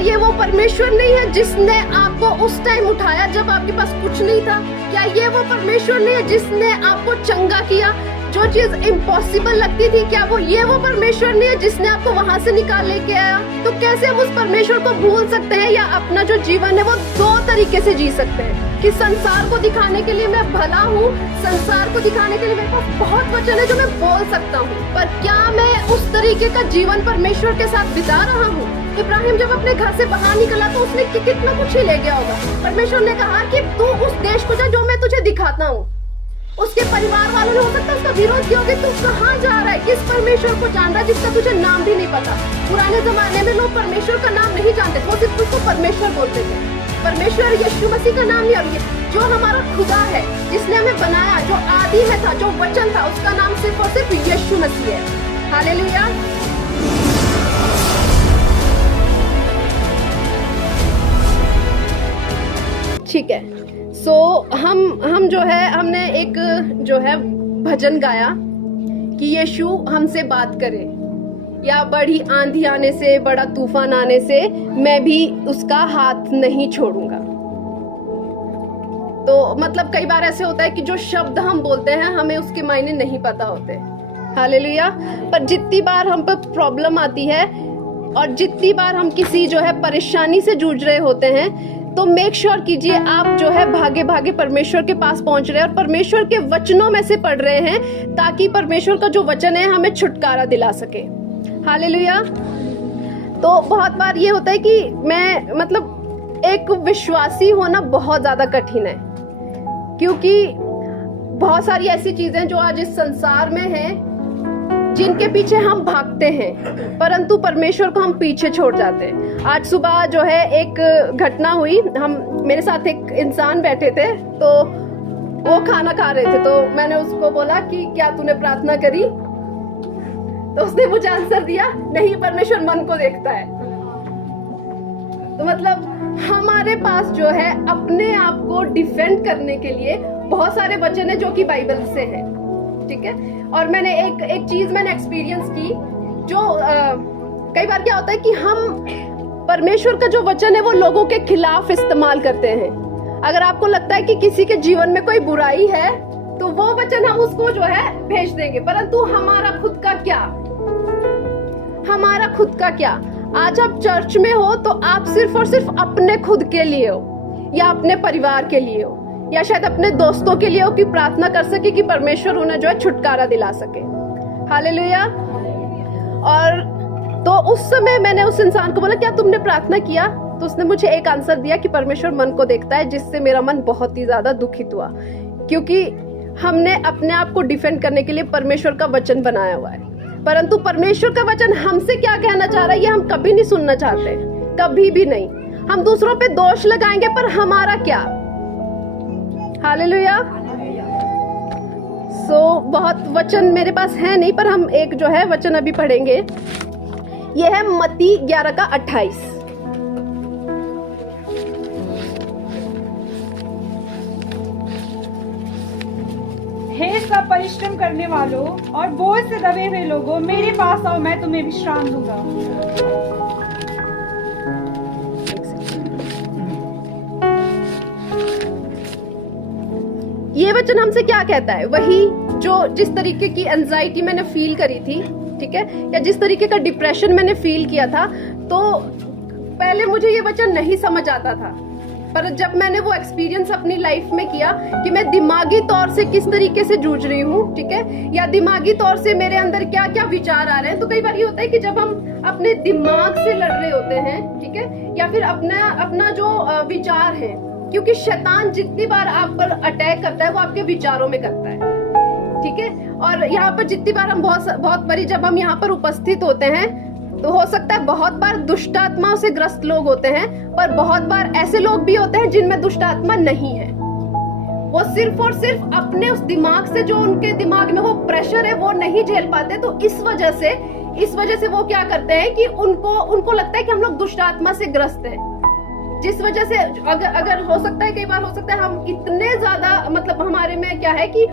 ये वो परमेश्वर नहीं है जिसने आपको उस टाइम उठाया जब आपके पास कुछ नहीं था? क्या ये वो परमेश्वर नहीं है जिसने आपको चंगा किया जो चीज इम्पॉसिबल लगती थी? क्या ये वो परमेश्वर नहीं है जिसने आपको वहां से निकाल लेके आया? तो कैसे हम उस परमेश्वर को भूल सकते हैं या अपना जो जीवन है वो दो तरीके से जी सकते हैं कि संसार को दिखाने के लिए मैं भला हूँ, संसार को दिखाने के लिए मेरे पास बहुत वचन है जो मैं बोल सकता हूँ, पर क्या मैं उस तरीके का जीवन परमेश्वर के साथ बिता रहा हूँ? इब्राहिम जब अपने घर से बाहर निकला तो उसने कितना कुछ ही ले गया होगा। परमेश्वर ने कहा कि तू उस देश को जा जो मैं तुझे दिखाता हूँ। उसके परिवार वालों ने हो सकता है उसका विरोध किया कि तू कहाँ जा रहा है, किस परमेश्वर को जान रहा है जिसका तुझे नाम भी नहीं पता। पुराने जमाने में लोग परमेश्वर का नाम नहीं जानते, वो सिर्फ उसको परमेश्वर बोलते थे। परमेश्वर यीशु मसीह का नाम नहीं, जो हमारा खुदा है जिसने हमें बनाया, जो आदि में था, जो वचन था, उसका नाम सिर्फ और सिर्फ यीशु मसीह है। हालेलुया। ठीक है, सो हम जो है हमने एक जो है भजन गाया कि यीशु हमसे बात करे, या बड़ी आंधी आने से, बड़ा तूफान आने से मैं भी उसका हाथ नहीं छोड़ूंगा। तो मतलब कई बार ऐसे होता है कि जो शब्द हम बोलते हैं हमें उसके मायने नहीं पता होते। हालेलुया। पर जितनी बार हम पर प्रॉब्लम आती है और जितनी बार हम किसी जो है परेशानी से जूझ रहे होते हैं, तो मेक श्योर कीजिए आप जो है भागे भागे परमेश्वर के पास पहुंच रहे हैं और परमेश्वर के वचनों में से पढ़ रहे हैं, ताकि परमेश्वर का जो वचन है हमें छुटकारा दिला सके। हालेलुया। तो बहुत बार ये होता है कि मैं मतलब एक विश्वासी होना बहुत ज्यादा कठिन है, क्योंकि बहुत सारी ऐसी चीजें जो आज इस संसार में हैं जिनके पीछे हम भागते हैं, परंतु परमेश्वर को हम पीछे छोड़ जाते हैं। आज सुबह जो है एक घटना हुई, मेरे साथ एक इंसान बैठे थे, तो वो खाना खा रहे थे, तो मैंने उसको बोला कि क्या तूने प्रार्थना करी? तो उसने मुझे आंसर दिया, नहीं, परमेश्वर मन को देखता है। तो मतलब हमारे पास जो है अपने आप को डिफेंड करने के लिए बहुत सारे वचन है जो कि बाइबल से है, ठीक है। और मैंने एक चीज मैंने एक्सपीरियंस की, जो कई बार क्या होता है कि हम परमेश्वर का जो वचन है वो लोगों के खिलाफ इस्तेमाल करते हैं। अगर आपको लगता है कि किसी के जीवन में कोई बुराई है तो वो वचन हम उसको जो है भेज देंगे, परंतु हमारा खुद का क्या? हमारा खुद का क्या? आज आप चर्च में हो तो आप सिर्फ और सिर्फ अपने खुद के लिए हो, या अपने परिवार के लिए हो, या शायद अपने दोस्तों के लिए हो कि प्रार्थना कर सके कि परमेश्वर उन्हें जो है छुटकारा दिला सके। हालेलुया। और तो उस समय मैंने उस इंसान को बोला, क्या तुमने प्रार्थना किया? तो उसने मुझे एक आंसर दिया कि परमेश्वर मन को देखता है, जिससे मेरा मन बहुत ही ज्यादा दुखित हुआ, क्योंकि हमने अपने आप को डिफेंड करने के लिए परमेश्वर का वचन बनाया हुआ है, परंतु परमेश्वर का वचन हमसे क्या कहना चाह रहा है ये हम कभी नहीं सुनना चाहते, कभी भी नहीं। हम दूसरों पे दोष लगाएंगे, पर हमारा क्या? हालेलुया। बहुत वचन मेरे पास है नहीं, पर हम एक जो है वचन अभी पढ़ेंगे। यह है मत्ती 11 का 28। हे सब परिश्रम करने वालों और बोझ से दबे हुए लोगों, मेरे पास आओ, मैं तुम्हें विश्राम दूंगा। ये वचन हमसे क्या कहता है? वही जो जिस तरीके की एंजाइटी मैंने फील करी थी, ठीक है, या जिस तरीके का डिप्रेशन मैंने फील किया था, तो पहले मुझे ये वचन नहीं समझ आता था, पर जब मैंने वो एक्सपीरियंस अपनी लाइफ में किया कि मैं दिमागी तौर से किस तरीके से जूझ रही हूँ, ठीक है, या दिमागी तौर से मेरे अंदर क्या क्या विचार आ रहे हैं। तो कई बार ये होता है कि जब हम अपने दिमाग से लड़ रहे होते हैं, ठीक है, या फिर अपना जो विचार है, क्योंकि शैतान जितनी बार आप पर अटैक करता है वो आपके विचारों में करता है, ठीक है। और यहाँ पर जितनी बार हम बहुत बारी जब हम यहाँ पर उपस्थित होते हैं, तो हो सकता है बहुत बार दुष्ट आत्माओं से ग्रस्त लोग होते हैं, पर बहुत बार ऐसे लोग भी होते हैं जिनमें दुष्ट आत्मा नहीं है। वो सिर्फ और सिर्फ अपने उस दिमाग से, जो उनके दिमाग में वो प्रेशर है वो नहीं झेल पाते, तो इस वजह से वो क्या करते हैं कि उनको लगता है कि हम लोग दुष्ट आत्मा से ग्रस्त हैं, जिस वजह से अगर हो सकता है, कई बार हो सकता है हम इतने ज्यादा मतलब हमारे में क्या है कि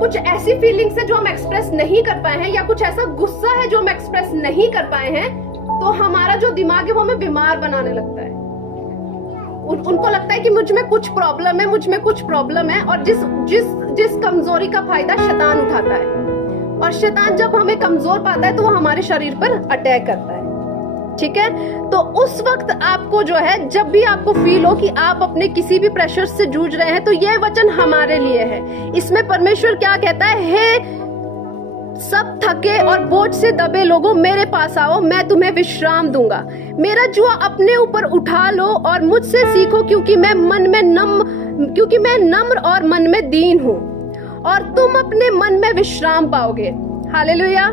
कुछ ऐसी फीलिंग्स है जो हम एक्सप्रेस नहीं कर पाए हैं, या कुछ ऐसा गुस्सा है जो हम एक्सप्रेस नहीं कर पाए हैं, तो हमारा जो दिमाग है वो हमें बीमार बनाने लगता है। उनको लगता है कि मुझ में कुछ प्रॉब्लम है, मुझ में कुछ प्रॉब्लम है, और जिस कमजोरी का फायदा शैतान उठाता है, और शैतान जब हमें कमजोर पाता है तो वो हमारे शरीर पर अटैक करता है। ठीक है, तो उस वक्त आपको जो है, जब भी आपको फील हो कि आप अपने किसी भी प्रेशर से जूझ रहे हैं, तो यह वचन हमारे लिए है। इसमें परमेश्वर क्या कहता है, हे सब थके और बोझ से दबे लोगों मेरे पास आओ, मैं तुम्हें विश्राम दूंगा। मेरा जुआ अपने ऊपर उठा लो और मुझसे सीखो, क्योंकि मैं नम्र और मन में दीन हूँ, और तुम अपने मन में विश्राम पाओगे। हालेलुया,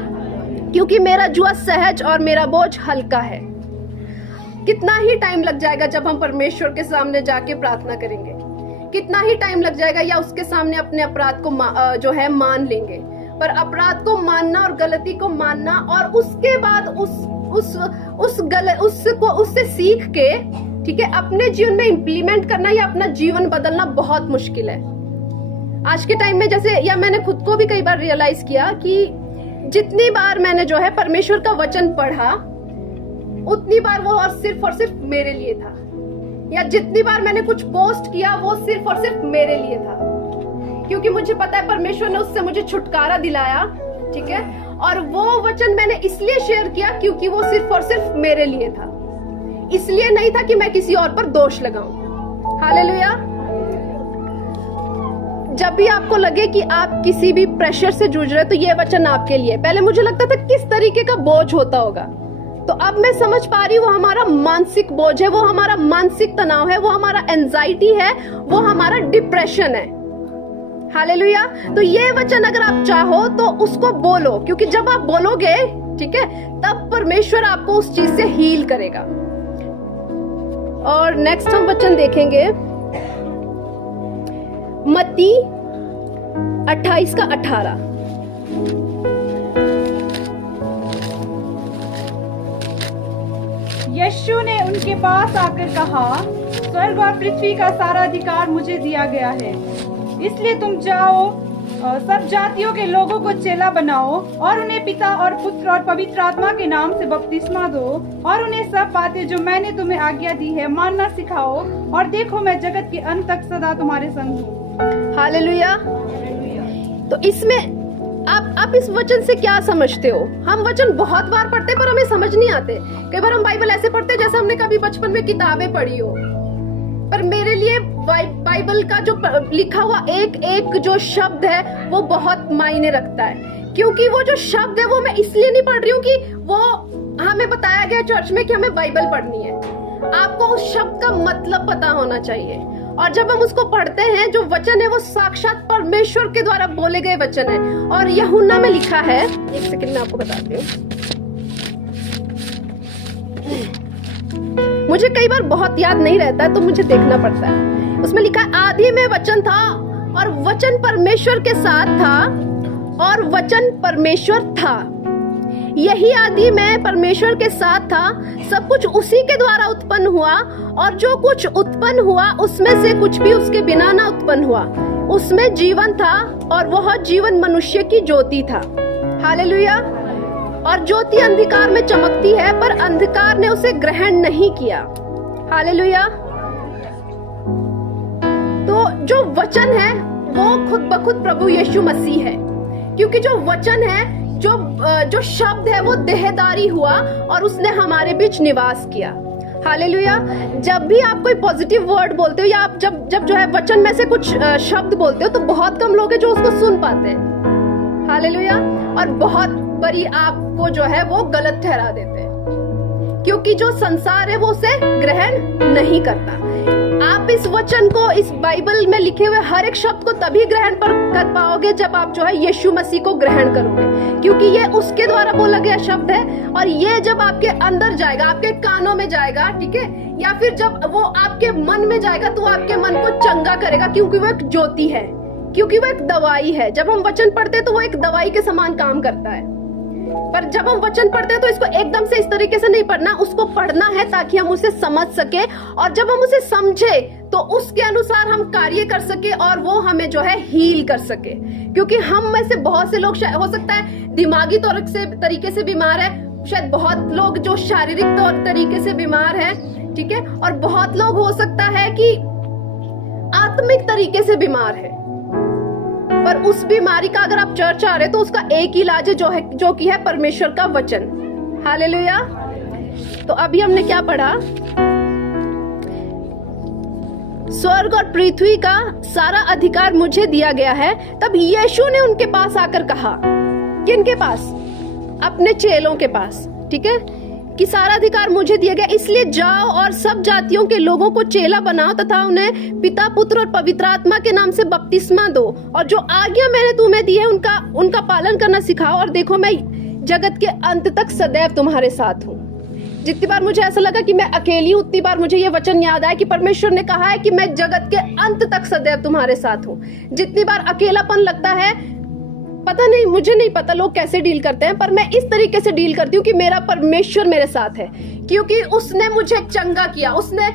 क्योंकि मेरा जुआ सहज और मेरा बोझ हल्का है। कितना ही टाइम लग जाएगा जब हम परमेश्वर के सामने जाके प्रार्थना करेंगे, कितना ही टाइम लग जाएगा, या उसके सामने अपने अपराध को जो है मान लेंगे। पर अपराध को मानना और गलती को मानना, और उसके बाद उससे सीख के, ठीक है, अपने जीवन में इंप्लीमेंट करना या अपना जीवन बदलना बहुत मुश्किल है आज के टाइम में। जैसे, या मैंने खुद को भी कई बार रियलाइज किया कि जितनी बार मैंने जो है परमेश्वर का वचन पढ़ा, उतनी बार वो और सिर्फ मेरे लिए था, या जितनी बार मैंने कुछ पोस्ट किया वो सिर्फ और सिर्फ मेरे लिए था, क्योंकि मुझे पता है परमेश्वर ने उससे मुझे छुटकारा दिलाया। ठीक है, और वो वचन मैंने इसलिए शेयर किया क्योंकि वो सिर्फ और सिर्फ मेरे लिए था, इसलिए नहीं था कि मैं किसी और पर दोष लगाऊं। हालेलुया। जब भी आपको लगे कि आप किसी भी प्रेशर से जूझ रहे हो, तो ये वचन आपके लिए। पहले मुझे लगता था किस तरीके का बोझ होता होगा, तो अब मैं समझ पा रही हूँ वो हमारा मानसिक बोझ है, वो हमारा मानसिक तनाव है, वो हमारा एंजाइटी है, वो हमारा डिप्रेशन है। हालेलुया। तो ये वचन अगर आप चाहो तो उसको बोलो, क्योंकि जब आप बोलोगे, ठीक है, तब परमेश्वर आपको उस चीज से हील करेगा। और नेक्स्ट हम वचन देखेंगे मत्ती 28:18। यीशु ने उनके पास आकर कहा, स्वर्ग और पृथ्वी का सारा अधिकार मुझे दिया गया है, इसलिए तुम जाओ, सब जातियों के लोगों को चेला बनाओ, और उन्हें पिता और पुत्र और पवित्र आत्मा के नाम से बपतिस्मा दो, और उन्हें सब बातें जो मैंने तुम्हें आज्ञा दी है मानना सिखाओ, और देखो मैं जगत के अंत तक सदा तुम्हारे संग हूँ। हालेलुया। तो इसमें आप इस वचन से क्या समझते हो? हम वचन बहुत बार पढ़ते पर हमें समझ नहीं आते। कई बार हम बाइबल ऐसे पढ़ते जैसे हमने कभी बचपन में किताबें पढ़ी हो, पर मेरे लिए बाइबल का जो लिखा हुआ एक जो शब्द है वो बहुत मायने रखता है, क्योंकि वो जो शब्द है वो मैं इसलिए नहीं पढ़ रही हूँ कि वो हमें बताया गया चर्च में कि हमें बाइबल पढ़नी है। आपको उस शब्द का मतलब पता होना चाहिए, और जब हम उसको पढ़ते हैं, जो वचन है वो साक्षात परमेश्वर के द्वारा बोले गए वचन है। और यूहन्ना में लिखा है, एक सेकंड में आपको बताती हूँ, मुझे कई बार बहुत याद नहीं रहता है तो मुझे देखना पड़ता है। उसमें लिखा है, आदि में वचन था और वचन परमेश्वर के साथ था और वचन परमेश्वर था। यही आदि में परमेश्वर के साथ था, सब कुछ उसी के द्वारा उत्पन्न हुआ, और जो कुछ उत्पन्न हुआ उसमें से कुछ भी उसके बिना ना उत्पन्न हुआ। उसमें जीवन था और वह जीवन मनुष्य की ज्योति था। हालेलुया। और ज्योति अंधकार में चमकती है, पर अंधकार ने उसे ग्रहण नहीं किया। हालेलुया। तो जो वचन है वो खुद ब खुद प्रभु यीशु मसीह है, क्योंकि जो वचन है, जो शब्द है वो देहधारी हुआ और उसने हमारे बीच निवास किया। हालेलुया। जब भी आप कोई पॉजिटिव वर्ड बोलते हो, या आप जब जो है वचन में से कुछ शब्द बोलते हो, तो बहुत कम लोग हैं जो उसको सुन पाते हैं। हालेलुया। और बहुत बड़ी आपको जो है वो गलत ठहरा देते हैं, क्योंकि जो संसार है वो उसे ग्रहण नहीं करता। आप इस वचन को, इस बाइबल में लिखे हुए हर एक शब्द को तभी ग्रहण कर पाओगे जब आप जो है यीशु मसीह को ग्रहण करोगे, क्योंकि ये उसके द्वारा बोला गया शब्द है। और ये जब आपके अंदर जाएगा, आपके कानों में जाएगा, ठीक है, या फिर जब वो आपके मन में जाएगा, तो आपके मन को चंगा करेगा, क्योंकि वो एक ज्योति है, क्योंकि वो एक दवाई है। जब हम वचन पढ़ते हैं तो वो एक दवाई के समान काम करता है। पर जब हम वचन पढ़ते हैं तो इसको एकदम से इस तरीके से नहीं पढ़ना, उसको पढ़ना है ताकि हम उसे समझ सके, और जब हम उसे समझे तो उसके अनुसार हम कार्य कर सके, और वो हमें जो है हील कर सके। क्योंकि हम में से बहुत से लोग, हो सकता है दिमागी तरीके से बीमार है, शायद बहुत लोग जो शारीरिक तौर तरीके से बीमार हैं, ठीक है, और बहुत लोग हो सकता है कि आत्मिक तरीके से बीमार है। पर उस बीमारी का अगर आप चर्च आ रहे तो उसका एक ही इलाज है, जो कि है परमेश्वर का वचन। हालेलुया। तो अभी हमने क्या पढ़ा? स्वर्ग और पृथ्वी का सारा अधिकार मुझे दिया गया है। तब यीशु ने उनके पास आकर कहा, किनके पास? अपने चेलों के पास, ठीक है, कि सारा अधिकार मुझे दिया गया, इसलिए जाओ और सब जातियों के लोगों को चेला बनाओ तथा उन्हें पिता, पुत्र और पवित्र आत्मा के नाम से बपतिस्मा दो, और जो आज्ञा मैंने तुम्हें दी है उनका पालन करना सिखाओ, और देखो मैं जगत के अंत तक सदैव तुम्हारे साथ हूँ। जितनी बार मुझे ऐसा लगा कि मैं अकेली हूँ, उतनी बार मुझे ये वचन याद आया कि परमेश्वर ने कहा है कि मैं जगत के अंत तक सदैव तुम्हारे साथ हूँ। जितनी बार अकेलापन लगता है, पता नहीं, मुझे नहीं पता लोग कैसे डील करते हैं, पर मैं इस तरीके से डील करती हूँ कि मेरा परमेश्वर मेरे साथ है, क्योंकि उसने मुझे चंगा किया। उसने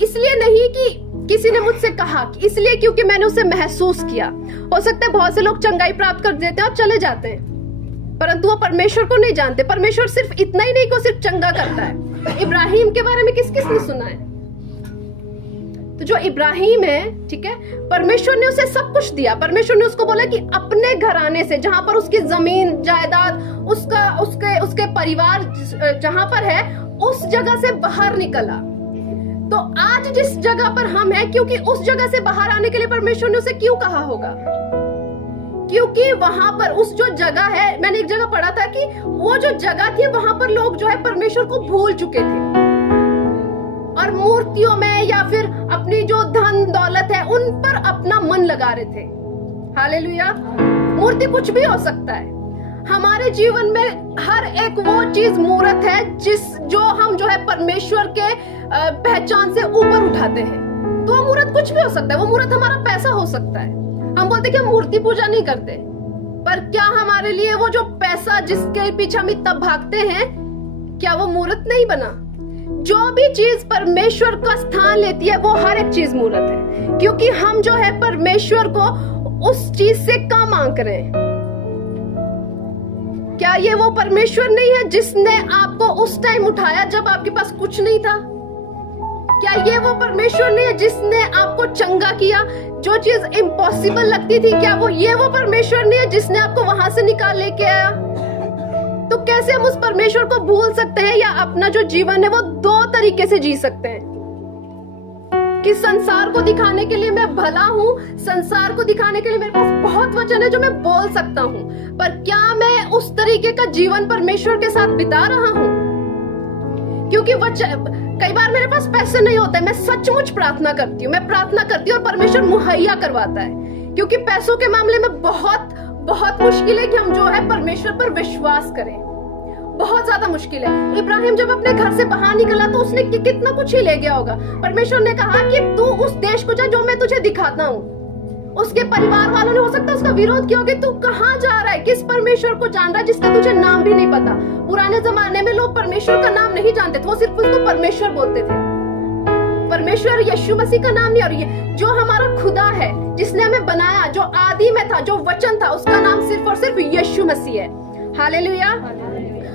इसलिए नहीं कि किसी ने मुझसे कहा, इसलिए क्योंकि मैंने उसे महसूस किया। हो सकता है बहुत से लोग चंगाई प्राप्त कर देते हैं और चले जाते हैं, परंतु वो परमेश्वर को नहीं जानते। परमेश्वर सिर्फ इतना ही नहीं कि वो सिर्फ चंगा करता है। इब्राहिम के बारे में किस किस ने सुना है? तो जो इब्राहिम है, ठीक है, परमेश्वर ने उसे सब कुछ दिया। परमेश्वर ने उसको बोला कि अपने घराने से, जहां पर उसकी जमीन जायदाद, उसके परिवार जहां पर है, उस जगह से बाहर निकला। तो आज जिस जगह पर हम हैं, क्योंकि उस जगह से बाहर आने के लिए परमेश्वर ने उसे क्यों कहा होगा? क्योंकि वहां पर उस जो जगह है, मैंने एक जगह पढ़ा था कि वो जो जगह थी वहां पर लोग जो है परमेश्वर को भूल चुके थे और मूर्तियों में या फिर अपनी जो धन दौलत है उन पर अपना मन लगा रहे थे। हालेलुया। मूर्ति कुछ भी हो सकता है। हमारे जीवन में हर एक वो चीज मूर्त है जो हम जो है परमेश्वर के पहचान से ऊपर उठाते हैं। तो वो मूर्त कुछ भी हो सकता है। वो मूर्त हमारा पैसा हो सकता है। हम बोलते कि हम मूर्ति पूजा नहीं करते, पर क्या हमारे लिए वो जो पैसा जिसके पीछे हम इतना भागते हैं, क्या वो मूर्त नहीं बना? जो भी चीज परमेश्वर का स्थान लेती है वो हर एक चीज मूर्त है, क्योंकि हम जो है परमेश्वर को उस चीज से कम आंक रहे हैं। क्या ये वो परमेश्वर नहीं है जिसने आपको उस टाइम उठाया जब आपके पास कुछ नहीं था? क्या ये वो परमेश्वर नहीं है जिसने आपको चंगा किया? जो चीज इम्पॉसिबल लगती थी, क्या ये वो परमेश्वर नहीं है जिसने आपको वहां से निकाल लेके आया? तो कैसे हम उस परमेश्वर को भूल सकते हैं, या अपना जो जीवन है वो दो तरीके से जी सकते हैं कि संसार को दिखाने के लिए मैं भला हूं, संसार को दिखाने के लिए मेरे पास बहुत वचन है जो मैं बोल सकता हूं, पर क्या मैं उस तरीके का जीवन परमेश्वर के साथ बिता रहा हूं? क्योंकि कई बार मेरे पास पैसे नहीं होते, मैं सचमुच प्रार्थना करती हूँ, मैं प्रार्थना करती हूँ और परमेश्वर मुहैया करवाता है, क्योंकि पैसों के मामले में बहुत बहुत मुश्किल है कि हम जो है परमेश्वर पर विश्वास करें। बहुत ज्यादा मुश्किल है। इब्राहिम जब अपने घर से बाहर निकला तो उसने कितना कुछ ही ले गया होगा। परमेश्वर ने कहा कि तू उस देश को जा जो मैं तुझे दिखाता हूँ। उसके परिवार वालों ने हो सकता है उसका विरोध किया होगा, तू कहाँ जा रहा है, किस परमेश्वर को जान रहा है जिसका तुझे नाम भी नहीं पता। पुराने जमाने में लोग परमेश्वर का नाम नहीं जानते थे, वो सिर्फ उसको परमेश्वर बोलते थे। परमेश्वर यीशु मसीह का नाम नहीं, और ये जो हमारा खुदा है जिसने हमें बनाया, जो आदि में था, जो वचन था, उसका नाम सिर्फ और सिर्फ यीशु मसीह है। हालेलुया।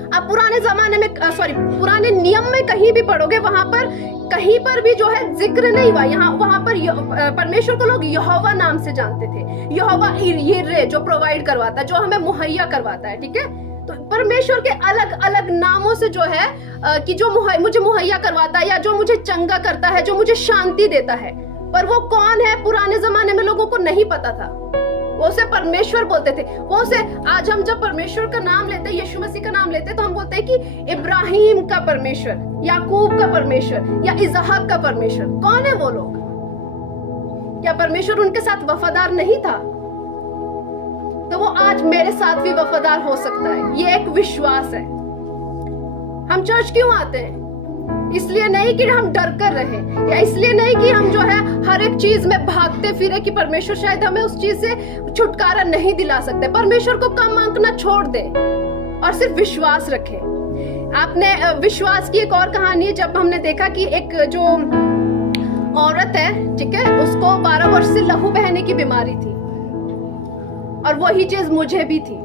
अब पुराने जमाने में पुराने नियम में कहीं भी पढ़ोगे, वहां पर कहीं पर भी जो है जिक्र नहीं हुआ। वहां पर परमेश्वर को लोग यहोवा नाम से जानते थे। यहोवा यिर्रे, जो प्रोवाइड करवाता है, जो हमें मुहैया करवाता है, ठीक है। तो परमेश्वर के अलग अलग नामों से जो है कि जो मुझे मुहैया करवाता है, या जो मुझे चंगा करता है, जो मुझे शांति देता है, पर वो कौन है पुराने जमाने में लोगों को नहीं पता था। वो उसे परमेश्वर बोलते थे। वो उसे, आज हम जब परमेश्वर का नाम लेते हैं, यीशु मसीह का नाम लेते हैं, तो हम बोलते हैं कि इब्राहिम का परमेश्वर, याकूब का परमेश्वर, या इसहाक का परमेश्वर। कौन है वो लोग? क्या परमेश्वर उनके साथ वफादार नहीं था? तो वो आज मेरे साथ भी वफादार हो सकता है। ये एक विश्वास है। हम चर्च क्यों आते हैं? इसलिए नहीं कि हम डर कर रहे, या इसलिए नहीं कि हम जो है हर एक चीज में भागते फिरे कि परमेश्वर शायद हमें उस चीज से छुटकारा नहीं दिला सकते। परमेश्वर को कम आंकना छोड़ दे और सिर्फ विश्वास रखे। आपने विश्वास की एक और कहानी है, जब हमने देखा कि एक जो औरत है, ठीक है, उसको 12 वर्ष से लहू बहने की बीमारी थी, और वही चीज मुझे भी थी।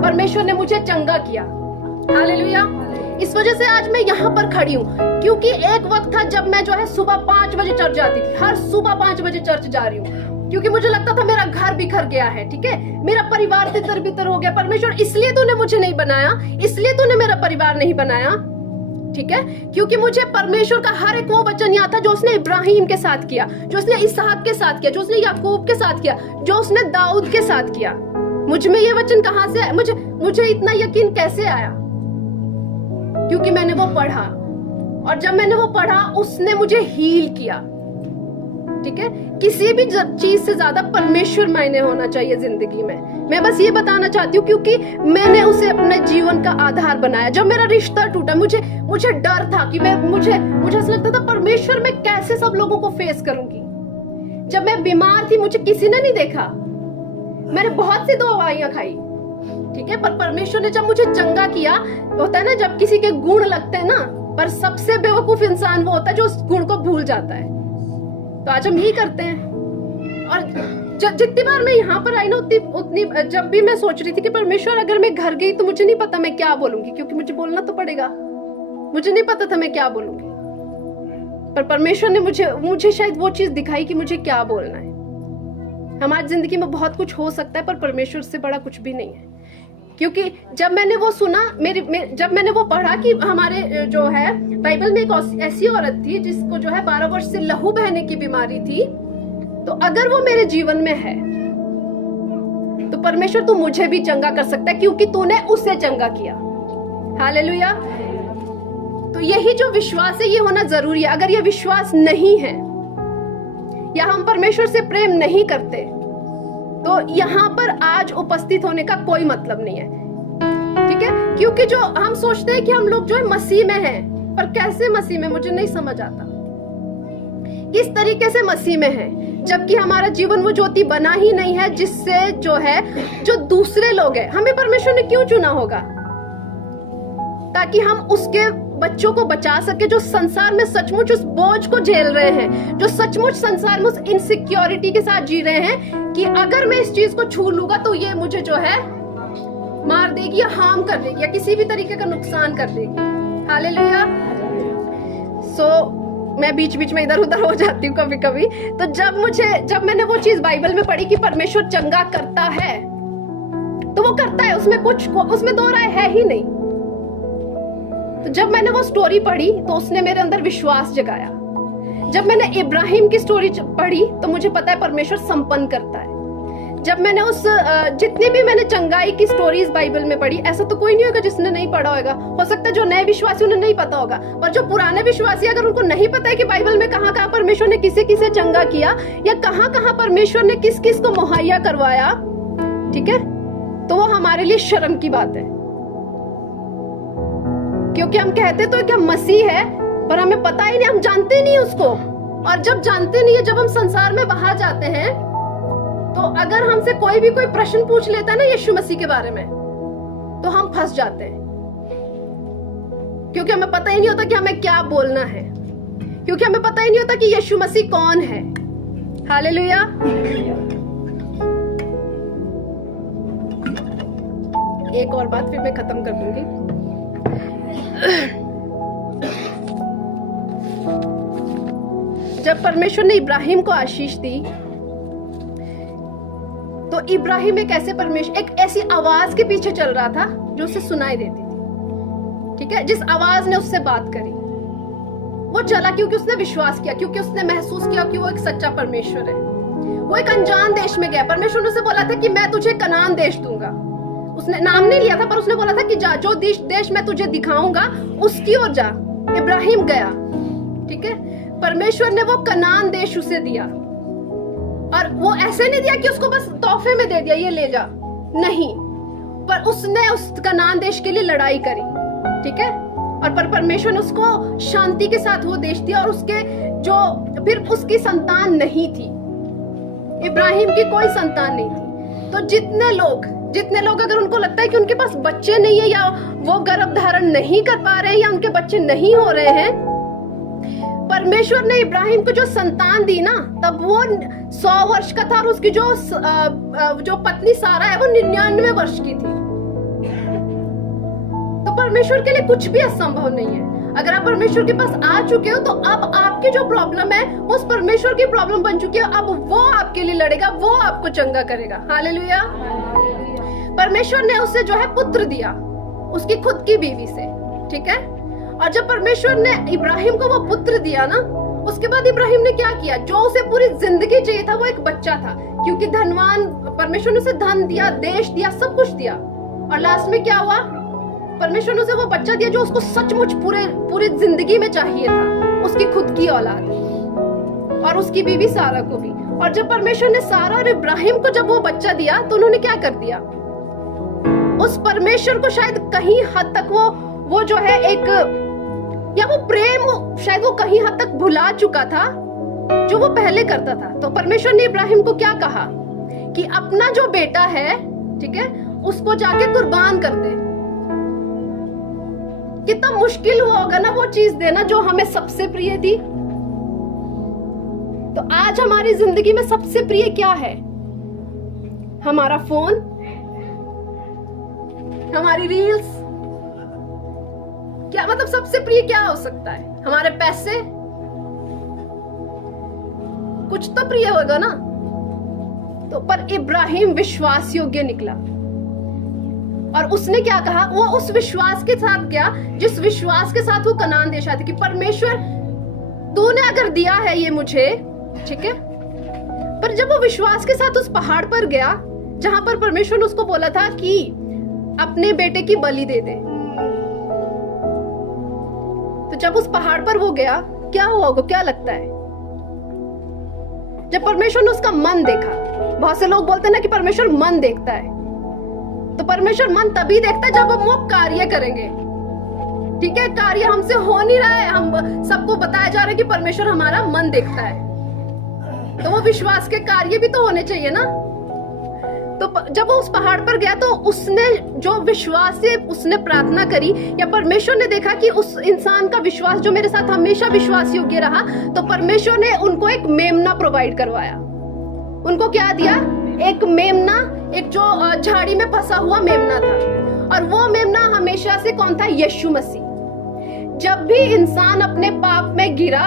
परमेश्वर ने मुझे चंगा किया। हालेलुया। इस वजह से आज मैं यहाँ पर खड़ी हूँ, क्योंकि एक वक्त था जब मैं जो है सुबह 5 बजे चर्च जाती थी। हर सुबह 5 बजे चर्च जा रही हूँ, क्योंकि मुझे लगता था मेरा घर बिखर गया है, ठीक है, मेरा परिवार तितर बितर हो गया। परमेश्वर, इसलिए तूने मुझे नहीं बनाया, इसलिए तूने मेरा परिवार नहीं बनाया, ठीक है, क्योंकि मुझे परमेश्वर का हर एक वो वचन याद था जो उसने इब्राहिम के साथ किया, जो उसने इसहाक के साथ किया, जो उसने याकूब के साथ किया, जो उसने दाऊद के साथ किया। मुझ में ये वचन कहां से आया? मुझे इतना यकीन कैसे आया? क्योंकि मैंने वो पढ़ा, और जब मैंने वो पढ़ा उसने मुझे हील किया, ठीक है। किसी भी चीज से ज्यादा परमेश्वर मायने होना चाहिए जिंदगी में। मैं बस ये बताना चाहती हूँ, क्योंकि मैंने उसे अपने जीवन का आधार बनाया। जब मेरा रिश्ता टूटा, मुझे डर था कि मुझे ऐसा लगता था परमेश्वर मैं कैसे सब लोगों को फेस करूंगी। जब मैं बीमार थी मुझे किसी ने नहीं देखा, मैंने बहुत सी दवाइयां खाई, ठीक है, पर परमेश्वर ने जब मुझे चंगा किया, होता है ना जब किसी के गुण लगते हैं ना, पर सबसे बेवकूफ इंसान वो होता है जो उस गुण को भूल जाता है। तो आज हम यही करते हैं। और जितनी बार मैं यहाँ पर आई ना, उतनी जब भी मैं सोच रही थी कि परमेश्वर अगर मैं घर गई तो मुझे नहीं पता मैं क्या बोलूंगी, क्योंकि मुझे बोलना तो पड़ेगा। मुझे नहीं पता था मैं क्या बोलूंगी, पर परमेश्वर ने मुझे शायद वो चीज दिखाई कि मुझे क्या बोलना है। हमारी जिंदगी में बहुत कुछ हो सकता है, पर परमेश्वर से बड़ा कुछ भी नहीं है। क्योंकि जब मैंने वो सुना, जब मैंने वो पढ़ा कि हमारे जो है बाइबल में एक ऐसी औरत थी जिसको जो है 12 वर्ष से लहू बहने की बीमारी थी, तो अगर वो मेरे जीवन में है तो परमेश्वर तू मुझे भी चंगा कर सकता है, क्योंकि तूने उसे चंगा किया। हालेलुया। तो यही जो विश्वास है ये होना जरूरी है। अगर ये विश्वास नहीं है या हम परमेश्वर से प्रेम नहीं करते तो यहाँ पर आज उपस्थित होने का कोई मतलब नहीं है, ठीक है। क्योंकि जो हम सोचते हैं कि हम लोग जो है मसीह में हैं, पर कैसे मसीह में, मुझे नहीं समझ आता किस तरीके से मसीह में है, जबकि हमारा जीवन वो ज्योति बना ही नहीं है जिससे जो दूसरे लोग हैं। हमें परमेश्वर ने क्यों चुना होगा? ताकि हम उसके बच्चों को बचा सके जो संसार में सचमुच उस बोझ को झेल रहे हैं, जो सचमुच संसार में उस इनसिक्योरिटी के साथ जी रहे हैं कि अगर मैं इस चीज को छू लूंगा तो ये मुझे जो है मार देगी या हार्म कर देगी या किसी भी तरीके का नुकसान कर देगी। हालेलुया। मैं बीच बीच में इधर उधर हो जाती हूँ कभी कभी। तो जब मैंने वो चीज बाइबल में पढ़ी कि परमेश्वर चंगा करता है, तो वो करता है, उसमें दो राय है ही नहीं। तो जब मैंने वो स्टोरी पढ़ी तो उसने मेरे अंदर विश्वास जगाया। जब मैंने इब्राहिम की स्टोरी पढ़ी तो मुझे पता है परमेश्वर संपन्न करता है। जब मैंने जितनी भी मैंने चंगाई की स्टोरीज बाइबल में पढ़ी, ऐसा तो कोई नहीं होगा जिसने नहीं पढ़ा होगा। हो सकता है जो नए विश्वासी उन्हें नहीं पता होगा, और जो पुराने विश्वासी अगर उनको नहीं पता है कि बाइबल में कहाँ कहाँ परमेश्वर ने किसे किसे चंगा किया या कहाँ कहाँ परमेश्वर ने किस किस को मुहैया करवाया, ठीक है, तो वो हमारे लिए शर्म की बात है। क्योंकि हम कहते तो कि हम मसीह है, पर हमें पता ही नहीं, हम जानते नहीं उसको। और जब जानते नहीं है, जब हम संसार में बाहर जाते हैं, तो अगर हमसे कोई भी कोई प्रश्न पूछ लेता है ना यीशु मसीह के बारे में, तो हम फंस जाते हैं। क्योंकि हमें पता ही नहीं होता कि हमें क्या बोलना है, क्योंकि हमें पता ही नहीं होता कि यीशु मसीह कौन है। हालेलुया। एक और बात फिर मैं खत्म कर दूंगी। जब परमेश्वर ने इब्राहिम को आशीष दी, तो इब्राहिम एक ऐसी आवाज के पीछे चल रहा था जो उसे सुनाई देती थी, ठीक है। जिस आवाज ने उससे बात करी वो चला, क्योंकि उसने विश्वास किया, क्योंकि उसने महसूस किया कि वो एक सच्चा परमेश्वर है। वो एक अनजान देश में गया। परमेश्वर ने उसे बोला था कि मैं तुझे कनान देश दूंगा। उसने नाम नहीं लिया था, पर उसने बोला था कि जा, जो देश मैं तुझे दिखाऊंगा उसकी ओर जा। इब्राहिम गया, ठीक है। परमेश्वर ने वो कनान देश उसे दिया, और वो ऐसे नहीं दिया कि उसको बस तोहफे में दे दिया, ये ले जा, नहीं, पर उसने उस कनान देश के लिए लड़ाई करी, ठीक है। और पर परमेश्वर ने उसको शांति के साथ वो देश दिया, और फिर उसकी संतान नहीं थी। इब्राहिम की कोई संतान नहीं थी। तो जितने लोग अगर उनको लगता है कि उनके पास बच्चे नहीं है, या वो गर्भ धारण नहीं कर पा रहे हैं, या उनके बच्चे नहीं हो रहे हैं, परमेश्वर ने इब्राहिम को जो संतान दी ना, तब वो 100 वर्ष का था, और उसकी जो पत्नी सारा है वो 99 वर्ष की थी। तो तो परमेश्वर के लिए कुछ भी असंभव नहीं है। अगर आप परमेश्वर के पास आ चुके हो तो अब आपकी जो प्रॉब्लम है उस परमेश्वर की प्रॉब्लम बन चुकी है। अब वो आपके लिए लड़ेगा, वो आपको चंगा करेगा। हालेलुया। परमेश्वर ने उसे जो है पुत्र दिया उसकी खुद की बीवी से, ठीक है। और जब परमेश्वर ने इब्राहिम को वो पुत्र दिया ना, उसके बाद इब्राहिम ने क्या किया, जो उसे पूरी जिंदगी चाहिए था वो एक बच्चा था, क्योंकि धनवान परमेश्वर ने उसे धन दिया, देश दिया, सब कुछ दिया। और लास्ट में क्या हुआ, परमेश्वर ने उसे वो बच्चा दिया जो उसको सचमुच पूरी जिंदगी में चाहिए था, उसकी खुद की औलाद और उसकी बीवी सारा को भी। और जब परमेश्वर ने सारा और इब्राहिम को जब वो बच्चा दिया तो उन्होंने क्या कर दिया, उस परमेश्वर को शायद कहीं हद तक वो जो है एक, या वो प्रेम शायद वो कहीं हद तक भुला चुका था जो वो पहले करता था। तो परमेश्वर ने इब्राहिम को क्या कहा कि अपना जो बेटा है, ठीक है, उसको जाके कुर्बान कर दे। कितना मुश्किल हुआ होगा ना वो चीज देना जो हमें सबसे प्रिय थी। तो आज हमारी जिंदगी में सबसे प्रिय क्या है, हमारा फोन, हमारी रील्स, क्या मतलब सबसे प्रिय क्या हो सकता है, हमारे पैसे, कुछ तो प्रिय होगा ना। तो पर इब्राहिम विश्वास योग्य निकला और उसने क्या कहा, वो उस विश्वास के साथ गया जिस विश्वास के साथ वो कनान देश आया था कि परमेश्वर तूने अगर दिया है ये मुझे, ठीक है। पर जब वो विश्वास के साथ उस पहाड़ पर गया जहां पर परमेश्वर ने उसको बोला था कि अपने बेटे की बलि दे दे, तो जब उस पहाड़ पर वो गया क्या हुआ होगा, क्या लगता है, जब परमेश्वर ने उसका मन देखा। बहुत से लोग बोलते हैं ना कि परमेश्वर मन देखता है, तो परमेश्वर मन तभी देखता है जब हम वो कार्य करेंगे, ठीक है। कार्य हमसे हो नहीं रहा है, हम सबको बताया जा रहा है कि परमेश्वर हमारा मन देखता है, तो वो विश्वास के कार्य भी तो होने चाहिए ना। तो जब वो उस पहाड़ पर गया तो उसने जो विश्वास से उसने प्रार्थना करी, या परमेश्वर ने देखा कि उस इंसान का विश्वास जो मेरे साथ हमेशा विश्वास योग्य रहा, तो परमेश्वर ने उनको एक मेमना प्रोवाइड करवाया। उनको क्या दिया, एक मेमना, एक जो झाड़ी में फंसा हुआ मेमना था। और वो मेमना हमेशा से कौन था, यीशु मसीह। जब भी इंसान अपने पाप में गिरा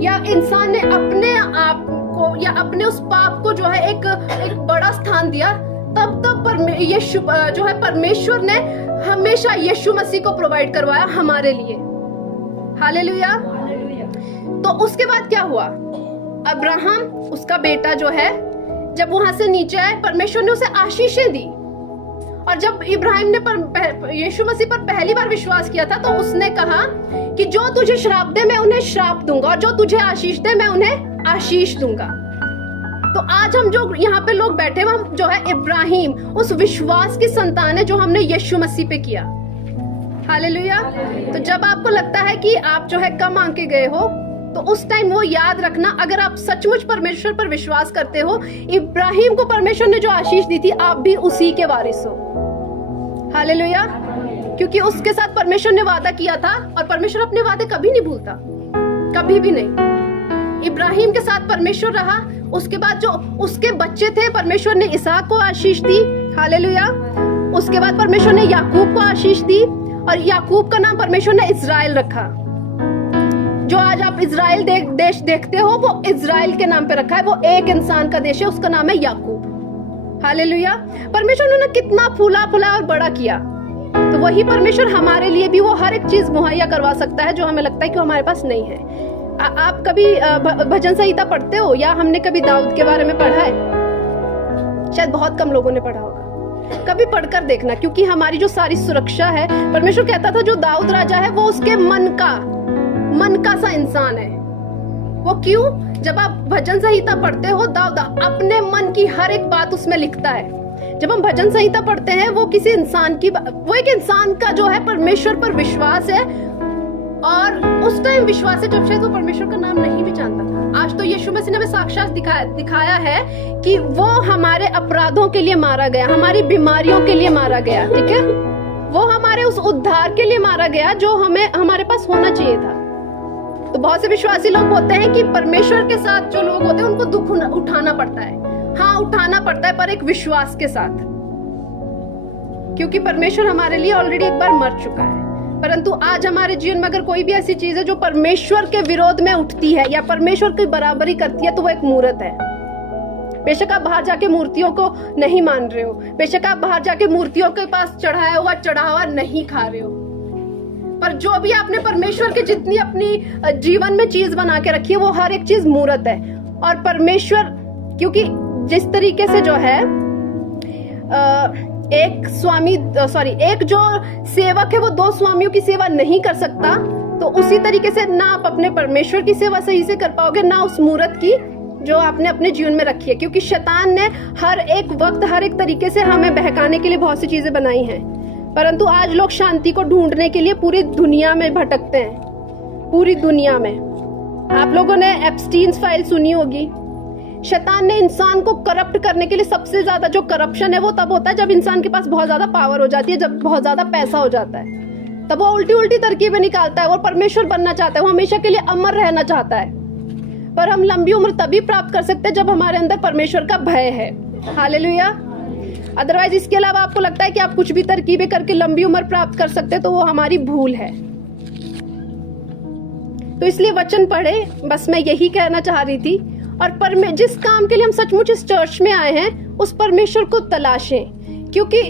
या इंसान ने अपने आप को या अपने उस पाप को जो है एक बड़ा स्थान दिया, तब यीशु जो है परमेश्वर ने हमेशा यीशु मसीह को प्रोवाइड करवाया हमारे लिए। हालेलुया। तो उसके बाद क्या हुआ, अब्राहम उसका बेटा जो है जब वहां से नीचे आए, परमेश्वर ने उसे आशीषें दी। और जब इब्राहिम ने यीशु मसीह पर पहली बार विश्वास किया था तो उसने कहा कि जो तुझे श्राप दे मैं उन्हें श्राप दूंगा, और जो तुझे आशीष दे मैं उन्हें आशीष दूंगा। तो आज हम जो यहाँ पे लोग बैठे हुए, हम जो है इब्राहिम उस विश्वास की संतान है जो हमने यीशु मसीह पे किया। हालेलुया। तो जब आपको लगता है कि आप जो है कम आंके गए हो, तो उस टाइम वो याद रखना, अगर आप सचमुच परमेश्वर पर विश्वास करते हो, इब्राहिम को परमेश्वर ने जो आशीष दी थी आप भी उसी के वारिस हो। हालेलुया। क्योंकि उसके साथ परमेश्वर ने वादा किया था और परमेश्वर अपने वादे कभी नहीं भूलता, कभी भी नहीं। इब्राहिम के साथ परमेश्वर रहा, उसके बाद जो उसके बच्चे थे परमेश्वर ने इसहाक को आशीष दी। हालेलुया। उसके बाद परमेश्वर ने याकूब को आशीष दी, और याकूब का नाम परमेश्वर ने इजराइल रखा। जो आज आप इजराइल देश देखते हो वो इजराइल के नाम पे रखा है, वो एक इंसान का देश है, उसका नाम है याकूब। हालेलुया। परमेश्वर ने कितना फूला फूला और बड़ा किया, तो वही परमेश्वर हमारे लिए भी वो हर एक चीज मुहैया करवा सकता है जो हमें लगता है कि हमारे पास नहीं है। आप कभी भजन संहिता पढ़ते हो, या हमने कभी दाऊद के बारे में पढ़ा है? शायद बहुत कम लोगों ने पढ़ा होगा। कभी पढ़कर देखना, क्योंकि हमारी जो सारी सुरक्षा है, परमेश्वर कहता था जो दाऊद राजा है वो उसके मन का सा इंसान है। वो क्यों? जब आप भजन संहिता पढ़ते हो, दाऊद अपने मन की हर एक बात उसमें लिखता है। जब हम भजन संहिता पढ़ते हैं, वो किसी इंसान की, वो एक इंसान का जो है परमेश्वर पर विश्वास है, और उस टाइम विश्वास है जब शायद वो परमेश्वर का नाम नहीं भी जानता था। आज तो यीशु मसीह ने हमें साक्षात दिखाया है कि वो हमारे अपराधों के लिए मारा गया, हमारी बीमारियों के लिए मारा गया, ठीक है। वो हमारे उस उद्धार के लिए मारा गया जो हमारे पास होना चाहिए था। तो बहुत से विश्वासी लोग बोलते हैं कि परमेश्वर के साथ जो लोग होते हैं उनको दुख उठाना पड़ता है। हाँ, उठाना पड़ता है, पर एक विश्वास के साथ, क्योंकि परमेश्वर हमारे लिए ऑलरेडी एक बार मर चुका है। परंतु आज हमारे जीवन में अगर कोई भी ऐसी चीज है जो परमेश्वर के विरोध में उठती है या परमेश्वर की बराबरी करती है, तो वो एक मूर्त है। बेशक आप बाहर जाके मूर्तियों को नहीं मान रहे हो, बेशक आप बाहर जाके मूर्तियों के पास चढ़ाया हुआ चढ़ावा नहीं खा रहे हो, पर जो भी आपने परमेश्वर की जितनी अपनी जीवन में चीज बना के रखी है, वो हर एक चीज मूर्त है। और परमेश्वर, क्योंकि जिस तरीके से जो है एक जो सेवक है वो दो स्वामियों की सेवा नहीं कर सकता, तो उसी तरीके से ना आप अपने परमेश्वर की सेवा सही से कर पाओगे, ना उस मूर्त की जो आपने अपने जीवन में रखी है। क्योंकि शैतान ने हर एक वक्त हर एक तरीके से हमें बहकाने के लिए बहुत सी चीजें बनाई हैं, परंतु आज लोग शांति को ढूंढने के लिए पूरी दुनिया में भटकते हैं। पूरी दुनिया में आप लोगों ने एप्स्टीन्स फाइल सुनी होगी। शैतान ने इंसान को करप्ट करने के लिए, सबसे ज्यादा जो करप्शन है वो तब होता है जब इंसान के पास बहुत ज्यादा पावर हो जाती है, जब बहुत ज्यादा पैसा हो जाता है, तब वो उल्टी उल्टी तरकीबें निकालता है। वो परमेश्वर बनना चाहता है, वो हमेशा के लिए अमर रहना चाहता है। पर हम लंबी उम्र तभी प्राप्त कर सकते हैं जब हमारे अंदर परमेश्वर का भय है। हालेलुया। अदरवाइज इसके अलावा आपको लगता है कि आप कुछ भी तरकीबें करके लंबी उम्र प्राप्त कर सकते हैं, तो वो हमारी भूल है। तो इसलिए वचन पढ़े, बस मैं यही कहना चाह रही थी। और जिस काम के लिए हम सचमुच इस चर्च में आए हैं, उस परमेश्वर को तलाशें, क्योंकि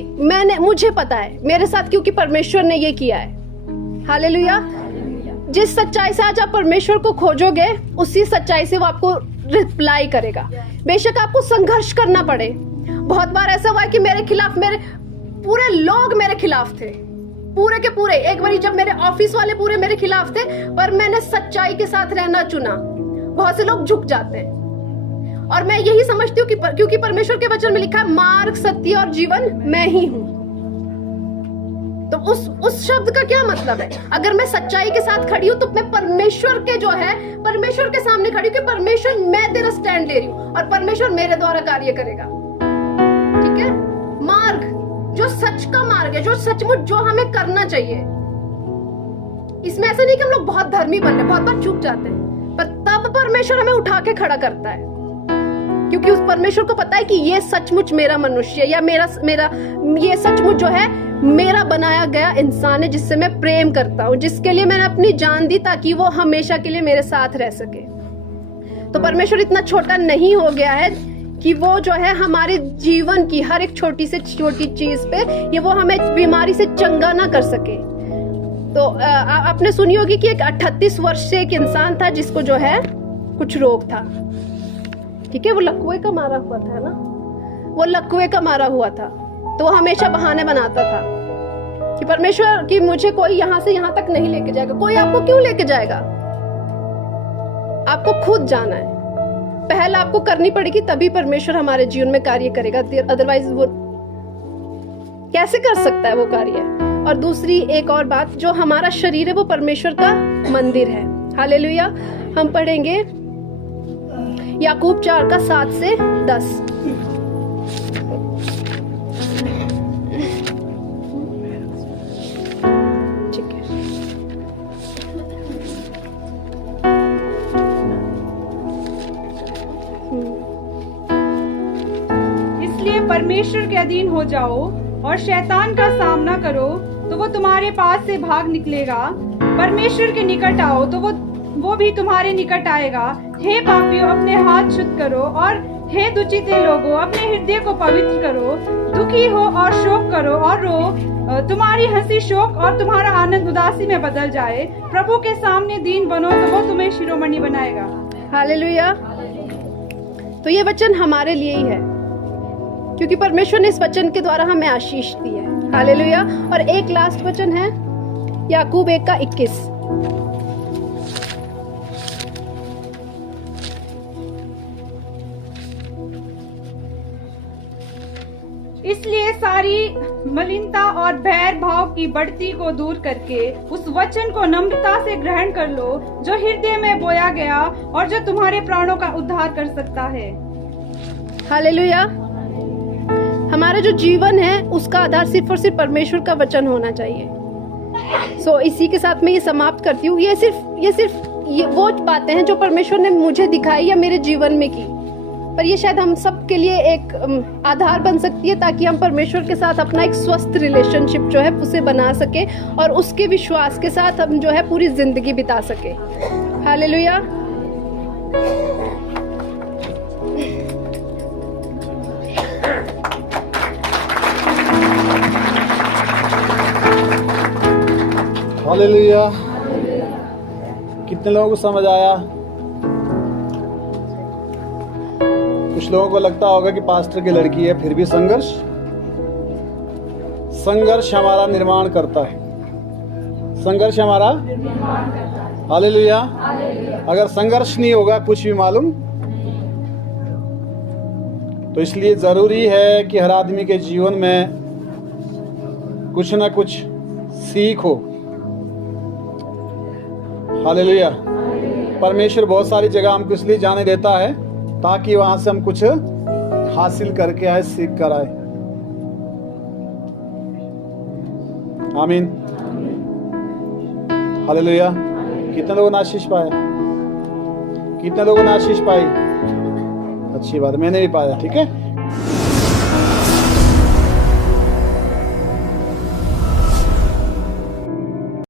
मुझे पता है मेरे साथ, क्योंकि परमेश्वर ने ये किया है। हालेलुया। जिस सच्चाई से आज आप परमेश्वर को खोजोगे, उसी सच्चाई से वो आपको रिप्लाई करेगा। बेशक आपको संघर्ष करना पड़े। बहुत बार ऐसा हुआ है कि मेरे खिलाफ पूरे लोग मेरे खिलाफ थे, पूरे के पूरे। एक बार जब मेरे ऑफिस वाले पूरे मेरे खिलाफ थे, पर मैंने सच्चाई के साथ रहना चुना। बहुत से लोग झुक जाते हैं, और मैं यही समझती हूँ कि क्योंकि परमेश्वर के वचन में लिखा है, मार्ग, सत्य और जीवन मैं ही हूँ। तो उस शब्द का क्या मतलब है? अगर मैं सच्चाई के साथ खड़ी हूँ, तो मैं परमेश्वर के जो है, परमेश्वर के सामने खड़ी हूँ कि परमेश्वर, मैं तेरा स्टैंड ले रही हूँ और परमेश्वर मेरे द्वारा कार्य करेगा। ठीक है। मार्ग, जो सच का मार्ग है, जो सचमुच जो हमें करना चाहिए। इसमें ऐसा नहीं कि हम लोग बहुत धर्मी बन रहे, बहुत बार चूक जाते हैं, पर तब परमेश्वर हमें उठा के खड़ा करता है, क्योंकि उस परमेश्वर को पता है कि ये सचमुच मेरा मनुष्य, या मेरा ये सचमुच जो है मेरा बनाया गया इंसान है, जिससे मैं प्रेम करता हूँ, जिसके लिए मैंने अपनी जान दी ताकि वो हमेशा के लिए मेरे साथ रह सके। तो परमेश्वर इतना छोटा नहीं हो गया है कि वो जो है हमारे जीवन की हर एक छोटी से छोटी चीज पे ये वो हमें बीमारी से चंगा ना कर सके। तो आपने सुनी होगी कि एक 38 वर्ष से एक इंसान था जिसको जो है कुछ रोग था। ठीक है। वो लकवे का मारा हुआ था ना, वो लकवे का मारा हुआ था। तो वो हमेशा बहाने बनाता था कि परमेश्वर, कि मुझे कोई यहाँ से यहाँ तक नहीं लेके जाएगा। कोई आपको क्यों लेके जाएगा? आपको खुद जाना है। पहल आपको करनी पड़ेगी, तभी परमेश्वर हमारे जीवन में कार्य करेगा। अदरवाइज वो कैसे कर सकता है वो कार्य? और दूसरी एक और बात, जो हमारा शरीर है वो परमेश्वर का मंदिर है। हालेलुया। हम पढ़ेंगे याकूब 4 का 7 से 10। ठीक है। इसलिए परमेश्वर के अधीन हो जाओ और शैतान का सामना करो, तो वो तुम्हारे पास से भाग निकलेगा। परमेश्वर के निकट आओ, तो वो भी तुम्हारे निकट आएगा। हे पापियों, अपने हाथ शुद्ध करो, और हे दुचिते लोगों, अपने हृदय को पवित्र करो। दुखी हो और शोक करो और रो। तुम्हारी हंसी शोक और तुम्हारा आनंद उदासी में बदल जाए। प्रभु के सामने दीन बनो, तो वो तुम्हें शिरोमणि बनाएगा। हालेलुया। तो ये वचन हमारे लिए ही है, क्योंकि परमेश्वर ने इस वचन के द्वारा हमें आशीष दी है। हालेलुया। और एक लास्ट वचन है याकूब 1 का 21। इसलिए सारी मलिनता और बैर भाव की बढ़ती को दूर करके उस वचन को नम्रता से ग्रहण कर लो, जो हृदय में बोया गया और जो तुम्हारे प्राणों का उद्धार कर सकता है। हालेलुया। हमारा जो जीवन है उसका आधार सिर्फ और सिर्फ परमेश्वर का वचन होना चाहिए। सो इसी के साथ मैं ये समाप्त करती हूँ। ये सिर्फ वो बातें हैं जो परमेश्वर ने मुझे दिखाई या मेरे जीवन में की। पर ये शायद हम सब के लिए एक आधार बन सकती है, ताकि हम परमेश्वर के साथ अपना एक स्वस्थ रिलेशनशिप जो है उसे बना सके और उसके विश्वास के साथ हम जो है पूरी ज़िंदगी बिता सके। हालेलुया। हालेलुया। कितने लोगों को समझ आया? कुछ लोगों को लगता होगा कि पास्टर की लड़की है, फिर भी संघर्ष हमारा निर्माण करता है। संघर्ष हमारा हालेलुया। अगर संघर्ष नहीं होगा कुछ भी मालूम। तो इसलिए जरूरी है कि हर आदमी के जीवन में कुछ ना कुछ सीख हो। हालेलुया। परमेश्वर बहुत सारी जगह हमको इसलिए जाने देता है ताकि वहां से हम कुछ हासिल करके आए, सीख कर आए। आमीन। हालेलुया। कितने लोगों ने आशीष पाया? कितने लोगों ने आशीष पाई? अच्छी बात, मैंने भी पाया। ठीक है।